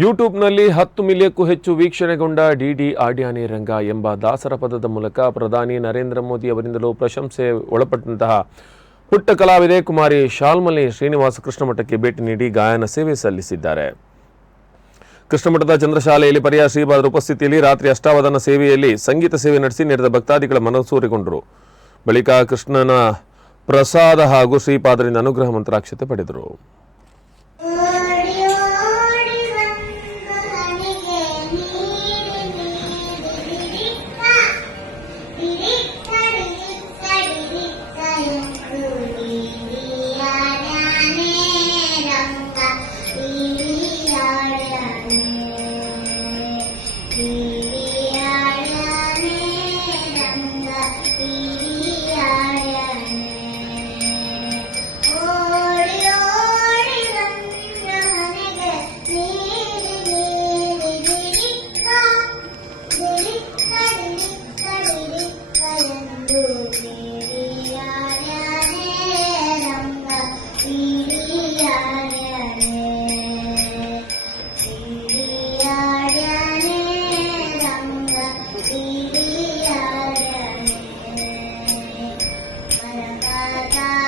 ಯೂಟ್ಯೂಬ್ನಲ್ಲಿ ಹತ್ತು ಮಿಲಿಯಕ್ಕೂ ಹೆಚ್ಚು ವೀಕ್ಷಣೆಗೊಂಡ ಡಿಡಿ ಆಡ್ಯಾನಿ ರಂಗ ಎಂಬ ದಾಸರ ಪದದ ಮೂಲಕ ಪ್ರಧಾನಿ ನರೇಂದ್ರ ಮೋದಿ ಅವರಿಂದಲೂ ಪ್ರಶಂಸೆ ಒಳಪಟ್ಟಂತಹ ಪುಟ್ಟ ಕಲಾವಿದೆ ಕುಮಾರಿ ಶಾಲ್ಮಲಿ ಶ್ರೀನಿವಾಸ ಕೃಷ್ಣಮಠಕ್ಕೆ ಭೇಟಿ ನೀಡಿ ಗಾಯನ ಸೇವೆ ಸಲ್ಲಿಸಿದ್ದಾರೆ. ಕೃಷ್ಣಮಠದ ಚಂದ್ರಶಾಲೆಯಲ್ಲಿ ಪರ್ಯಾಯ ಶ್ರೀಪಾದರ ಉಪಸ್ಥಿತಿಯಲ್ಲಿ ರಾತ್ರಿ ಅಷ್ಟಾವಧಾನ ಸೇವೆಯಲ್ಲಿ ಸಂಗೀತ ಸೇವೆ ನಡೆಸಿ ನೆರೆದ ಭಕ್ತಾದಿಗಳ ಮನಸೂರೆಗೊಂಡರು. ಬಳಿಕ ಕೃಷ್ಣನ ಪ್ರಸಾದ ಹಾಗೂ ಶ್ರೀಪಾದರಿಂದ ಅನುಗ್ರಹ ಮಂತ್ರಾಕ್ಷತೆ ಪಡೆದರು. الرجيم ta